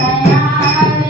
दया